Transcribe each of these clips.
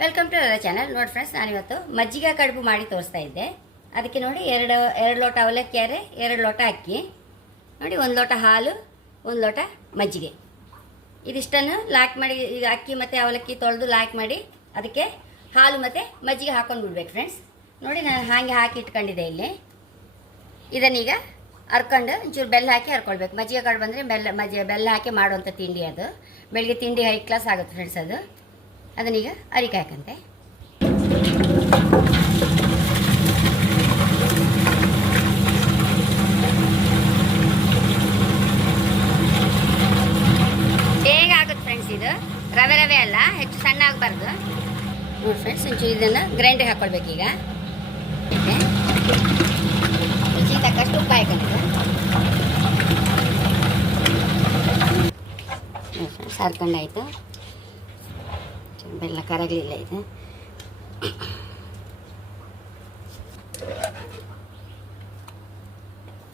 Welcome to ಅವರ channel ನೋಡಿ friends ನಾನಿವತ್ತು ಮಜ್ಜಿಗೆ ಕಡುಬು ಮಾಡಿ ತೋರಿಸ್ತಾ ಇದ್ದೆ. ಅದಕ್ಕೆ ನೋಡಿ ಎರಡು ಎರಡು ಲೋಟ ಅವಲಕ್ಕಿ ಅರೆ ಎರಡು ಲೋಟ ಅಕ್ಕಿ. ನೋಡಿ, ಒಂದು ಲೋಟ ಹಾಲು, ಒಂದು ಲೋಟ ಮಜ್ಜಿಗೆ. ಇದಿಷ್ಟನ್ನು ಲಾಕ್ ಮಾಡಿ, ಈಗ ಅಕ್ಕಿ ಮತ್ತು ಅವಲಕ್ಕಿ ತೊಳೆದು ಲಾಕ್ ಮಾಡಿ ಅದಕ್ಕೆ ಹಾಲು ಮತ್ತು ಮಜ್ಜಿಗೆ ಹಾಕೊಂಡು ಬಿಡ್ಬೇಕು ಫ್ರೆಂಡ್ಸ್ ನೋಡಿ, ನಾನು ಹಾಗೆ ಹಾಕಿ ಇಟ್ಕೊಂಡಿದ್ದೆ ಇಲ್ಲಿ. ಇದನ್ನೀಗ ಹರ್ಕೊಂಡು ಒಂಚೂರು ಬೆಲ್ಲ ಹಾಕಿ ಹರ್ಕೊಳ್ಬೇಕು ಮಜ್ಜಿಗೆ ಕಡುಬು ಅಂದರೆ ಬೆಲ್ಲ, ಮಜ್ಜಿಗೆ ಬೆಲ್ಲ ಹಾಕಿ ಮಾಡುವಂಥ ತಿಂಡಿ ಅದು. ಬೆಳಿಗ್ಗೆ ತಿಂಡಿ ಹೈ ಕ್ಲಾಸ್ ಆಗುತ್ತೆ ಫ್ರೆಂಡ್ಸ್ ಅದು. ಅದನ್ನೀಗ ಅರಿಕೆ ಹಾಕಂತೆ. ಬೇಗ ಆಗುತ್ತೆ ಫ್ರೆಂಡ್ಸ್ ಇದು? ರವೆ ರವೆ ಅಲ್ಲ, ಹೆಚ್ಚು ಸಣ್ಣ ಆಗಬಾರ್ದು ನೋಡಿ ಫ್ರೆಂಡ್ಸ್ ಒಂಚೂರು ಇದನ್ನು ಗ್ರೈಂಡ್ರಿಗೆ ಹಾಕ್ಕೊಳ್ಬೇಕೀಗ ರುಚಿಗೆ ತಕ್ಕಷ್ಟು ಉಪ್ಪು ಹಾಕಂತ. ಫ್ರೆಂಡ್ಸ್ ಹರ್ಕೊಂಡಾಯ್ತು ಬೆಲ್ಲ ಕರಗಲಿಲ್ಲ ಇದು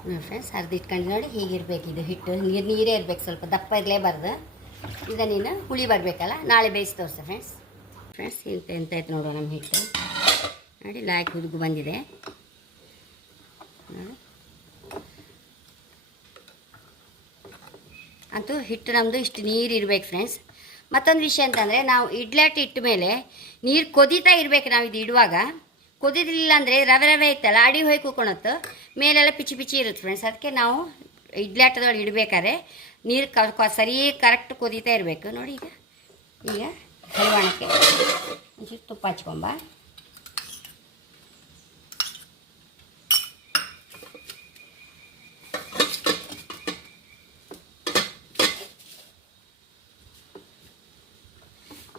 ನೋಡಿ ಫ್ರೆಂಡ್ಸ್ ಅರ್ಧ ಇಟ್ಕೊಂಡು ನೋಡಿ ಇದು ಹಿಟ್ಟು, ನೀರು ನೀರೇ ಇರಬೇಕು. ಸ್ವಲ್ಪ ದಪ್ಪ ಇರಲೇಬಾರ್ದು ನೀನು ಹುಳಿ ಬರಬೇಕಲ್ಲ? ನಾಳೆ ಬೇಯಿಸಿ ತೋರಿಸ ಫ್ರೆಂಡ್ಸ್ ಫ್ರೆಂಡ್ಸ್ ಇಂತ ಎಂತ ಆಯ್ತು ನೋಡುವ ನಮ್ಮ ಹಿಟ್ಟು? ನೋಡಿ ಲಾಯ್ಕ್ ಹುದುಗು ಬಂದಿದೆ. ನೋಡಿ. ಅಂತೂ ಹಿಟ್ಟು ನಮ್ಮದು ಇಷ್ಟು ನೀರು ಇರ್ಬೇಕು ಫ್ರೆಂಡ್ಸ್ ಮತ್ತೊಂದು ವಿಷಯ ಅಂತಂದರೆ, ನಾವು ಇಡ್ಲಾಟ್ ಇಟ್ಟ ಮೇಲೆ ನೀರು ಕೊದಿತಾ ಇರಬೇಕು ನಾವು ಇದು ಇಡುವಾಗ. ಕೊದಿದಿಲ್ಲ ಅಂದರೆ ರವೆ ರವೆ ಇತ್ತಲ್ಲ, ಅಡಿ ಹೋಗಿ ಕೂಕೊಳತ್ತು ಮೇಲೆಲ್ಲ ಪಿಚಿ ಪಿಚಿ ಇರುತ್ತೆ ಫ್ರೆಂಡ್ಸ್ ಅದಕ್ಕೆ ನಾವು ಇಡ್ಲಾಟದೊಳಗೆ ಇಡಬೇಕಾದ್ರೆ ನೀರು ಕ ಸರಿ ಕರೆಕ್ಟ್ ಕೊದಿತಾ ಇರಬೇಕು. ನೋಡಿ ಈಗ ಈಗ ಹರಿವಾಣಕ್ಕೆ ಒಂಚೂರು ತುಪ್ಪ ಹಚ್ಕೊಂಬ.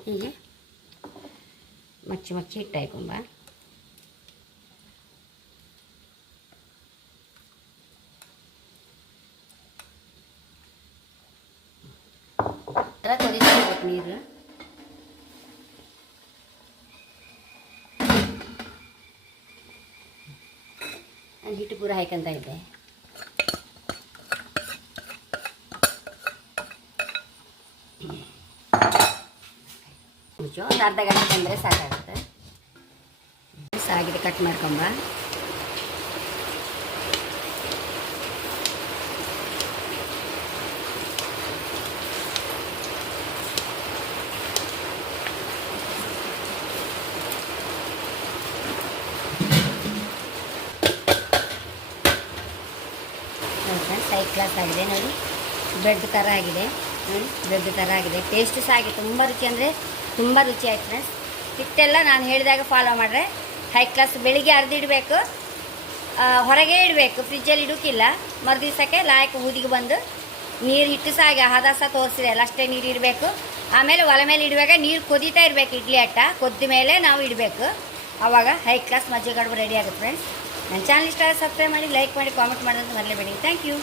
ಹೀಗೆ. ಮಚ್ಚಿ ಮಚ್ಚಿ ಹಿಟ್ಟು ಹಾಕೊಂಬ ಥರ ಕೊದಿತಾ ಇರ್ಬೇಕು ನೀರು. ನಾನು ಹಿಟ್ಟು ಪೂರ ಹಾಯ್ಕೊಂತ ಇದ್ದೆ. ಮುಚ್ಚು ಒಂದು ಅರ್ಧ ಗಂಟೆ ಬಂದರೆ ಸಾಕಾಗುತ್ತೆ. ಸಾಗಿದೆ ಕಟ್ ಮಾಡ್ಕೊಂಬ. ಸೈಡ್ ಕ್ಲಾಸ್ ಆಗಿದೆ. ನೋಡಿ ಬ್ರೆಡ್ ಥರ ಆಗಿದೆ. ಬ್ರೆಡ್ ಥರ ಆಗಿದೆ. ಟೇಸ್ಟ್ ಸಹ ಆಗಿದೆ. ತುಂಬ ರುಚಿ ಅಂದರೆ ತುಂಬ ರುಚಿ ಆಯ್ತು ಫ್ರೆಂಡ್ಸ್ ಹಿಟ್ಟೆಲ್ಲ ನಾನು ಹೇಳಿದಾಗ ಫಾಲೋ ಮಾಡಿದ್ರೆ ಹೈ ಕ್ಲಾಸ್ ಬೆಳಿಗ್ಗೆ ಅರ್ದಿಡಬೇಕು ಹೊರಗೆ ಇಡಬೇಕು. ಫ್ರಿಜ್ಜಲ್ಲಿ ಇಡೋಕ್ಕಿಲ್ಲ ಮರುದಿವಸಕ್ಕೆ ಲಾಯಕ್ ಊದಿಗೆ ಬಂದು ನೀರು ಹಿಟ್ಟು ಸಹ ಹಾಗೆ ಹದ ಸಹ ತೋರಿಸಿದೆ. ಅಷ್ಟೇ ನೀರು ಇಡಬೇಕು. ಆಮೇಲೆ ಒಲೆ ಮೇಲೆ ಇಡುವಾಗ ನೀರು ಕುದೀತಾ ಇರಬೇಕು. ಇಡ್ಲಿ ಅಟ್ಟ ಕೊದ್ದ ಮೇಲೆ ನಾವು ಇಡಬೇಕು. ಆವಾಗ ಹೈ ಕ್ಲಾಸ್ ಮಜ್ಜಿಗೆ ಗಡುಬು ರೆಡಿ ಆಗುತ್ತೆ ಫ್ರೆಂಡ್ಸ್ ನನ್ನ ಚಾನಲ್ ಇಷ್ಟ ಸಬ್ಸ್ಕ್ರೈಬ್ ಮಾಡಿ ಲೈಕ್ ಮಾಡಿ ಕಾಮೆಂಟ್ ಮಾಡೋದು ಮರಲೇಬೇಡಿ. Thank you